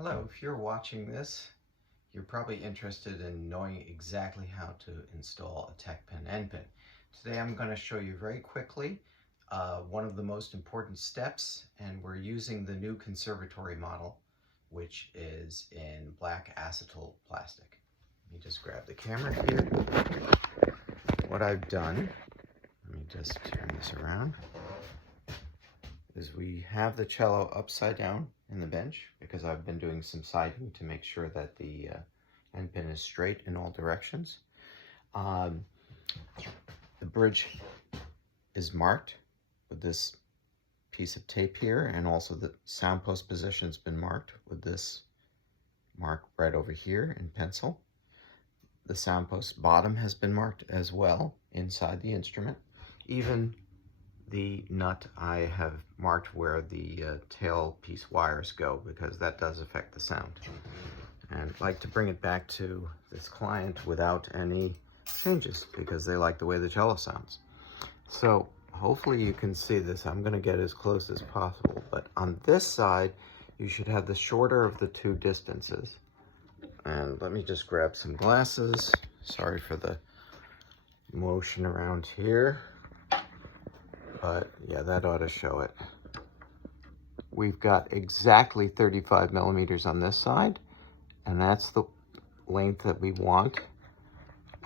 Hello, if you're watching this, you're probably interested in knowing exactly how to install a TekPin end pin. Today I'm going to show you very quickly one of the most important steps, and we're using the new conservatory model, which is in black acetal plastic. Let me just grab the camera here. What I've done, let me just turn this around, is we have the cello upside down in the bench because I've been doing some siding to make sure that the end pin is straight in all directions. The bridge is marked with this piece of tape here, and also the sound post position's been marked with this mark right over here in pencil. The sound post bottom has been marked as well inside the instrument. Even the nut I have marked where the tailpiece wires go, because that does affect the sound. And I'd like to bring it back to this client without any changes because they like the way the cello sounds. So hopefully you can see this. I'm going to get as close as possible, but on this side you should have the shorter of the two distances. And let me just grab some glasses. Sorry for the motion around here. But yeah, that ought to show it. We've got exactly 35 millimeters on this side, and that's the length that we want,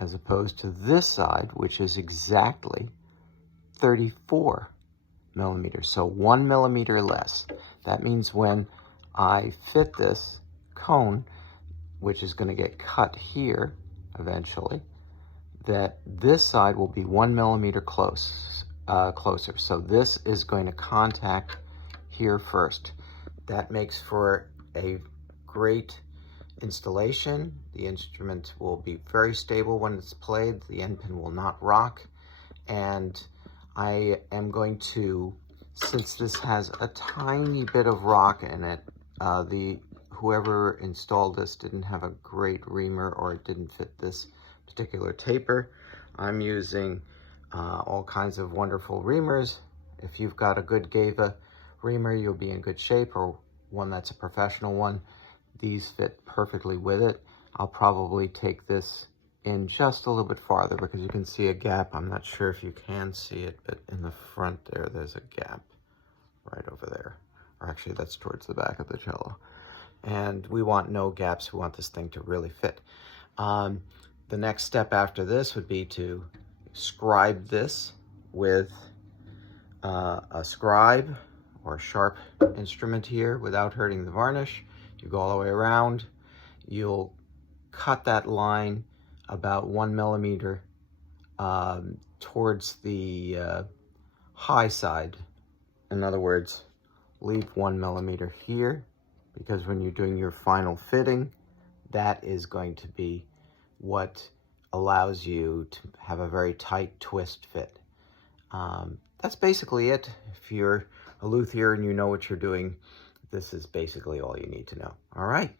as opposed to this side, which is exactly 34 millimeters, so 1 millimeter less. That means when I fit this cone, which is going to get cut here eventually, that this side will be 1 millimeter closer. So this is going to contact here first. That makes for a great installation. The instrument will be very stable when it's played. The end pin will not rock. And I am going to, since this has a tiny bit of rock in it, whoever installed this didn't have a great reamer, or it didn't fit this particular taper. I'm using all kinds of wonderful reamers. If you've got a good Gava reamer, you'll be in good shape, or one that's a professional one. These fit perfectly with it. I'll probably take this in just a little bit farther because you can see a gap. I'm not sure if you can see it, but in the front there's a gap right over there. Or actually, that's towards the back of the cello. And we want no gaps. We want this thing to really fit. The next step after this would be to scribe this with a scribe or sharp instrument here without hurting the varnish. You go all the way around. You'll cut that line about 1 millimeter towards the high side. In other words, leave 1 millimeter here, because when you're doing your final fitting, that is going to be what allows you to have a very tight twist fit. That's basically it. If you're a luthier and you know what you're doing, this is basically all you need to know. All right.